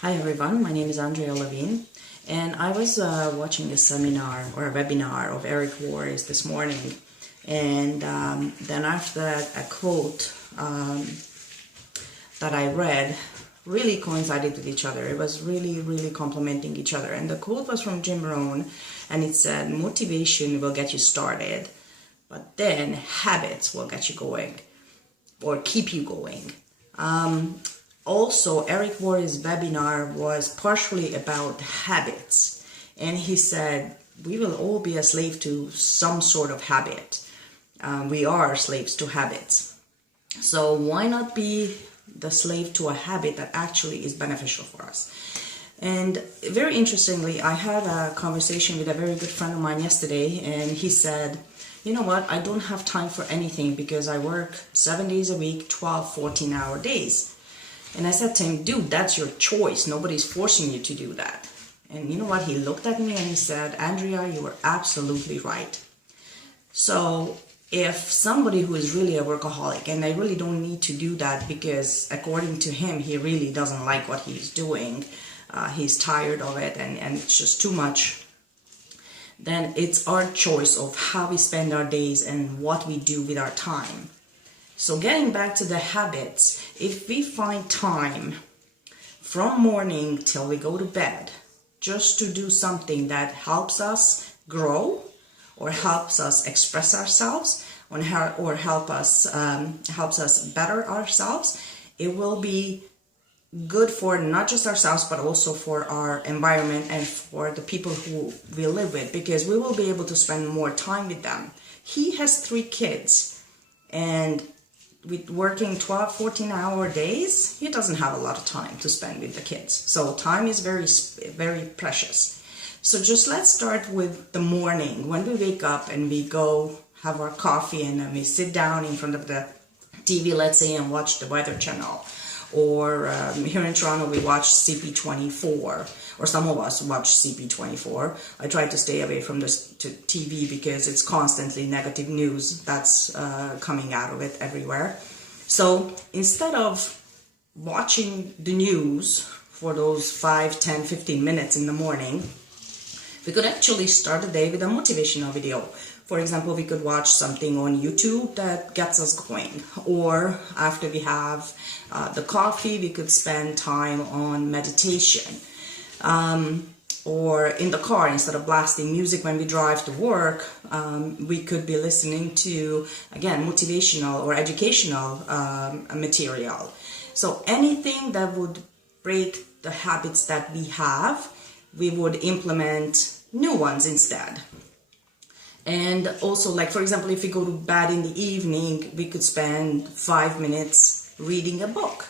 Hi everyone, my name is Andrea Levine, and I was watching a seminar or a webinar of Eric Worre this morning, and then after that a quote that I read really coincided with each other. It was really complementing each other, and the quote was from Jim Rohn, and it said, "Motivation will get you started, but then habits will get you going or keep you going." Also, Eric Worre's webinar was partially about habits, and he said we will all be a slave to some sort of habit. We are slaves to habits, so why not be the slave to a habit that actually is beneficial for us? And very interestingly, I had a conversation with a very good friend of mine yesterday, and he said, you know what, I don't have time for anything because I work 7 days a week, 12, 14-hour days. And I said to him, dude, that's your choice. Nobody's forcing you to do that. And you know what? He looked at me and he said, Andrea, you were absolutely right. So if somebody who is really a workaholic, and they really don't need to do that because according to him, he really doesn't like what he's doing, he's tired of it and it's just too much, then it's our choice of how we spend our days and what we do with our time. So getting back to the habits, if we find time from morning till we go to bed just to do something that helps us grow or helps us express ourselves or helps us better ourselves, it will be good for not just ourselves but also for our environment and for the people who we live with, because we will be able to spend more time with them. He has 3 kids, and with working 12, 14-hour days, he doesn't have a lot of time to spend with the kids. So time is very precious. So just let's start with the morning. When we wake up and we go have our coffee and then we sit down in front of the TV, let's say, and watch the Weather Channel. Or here in Toronto, we watch CP24, or some of us watch CP24. I try to stay away from this TV because it's constantly negative news that's coming out of it everywhere. So instead of watching the news for those 5, 10, 15 minutes in the morning, we could actually start the day with a motivational video. For example, we could watch something on YouTube that gets us going, or after we have the coffee, we could spend time on meditation, or in the car, instead of blasting music when we drive to work, we could be listening to, again, motivational or educational material. So anything that would break the habits that we have, we would implement new ones instead. And also, like, for example, if we go to bed in the evening, we could spend 5 minutes reading a book.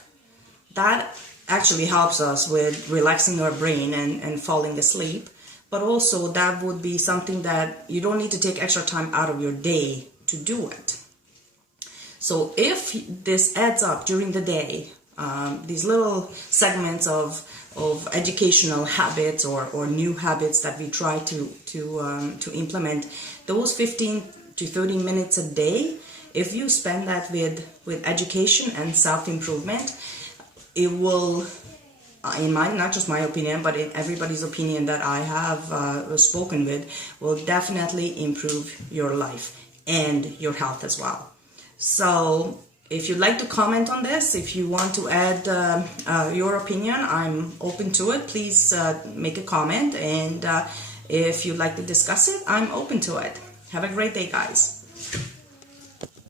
That actually helps us with relaxing our brain and falling asleep. But also, that would be something that you don't need to take extra time out of your day to do it. So if this adds up during the day, these little segments of educational habits or new habits that we try to implement, those 15 to 30 minutes a day, if you spend that with education and self-improvement, it will, in my, not just my opinion, but in everybody's opinion that I have spoken with, will definitely improve your life and your health as well. So if you'd like to comment on this, if you want to add your opinion, I'm open to it. Please make a comment, and if you'd like to discuss it, I'm open to it. Have a great day, guys.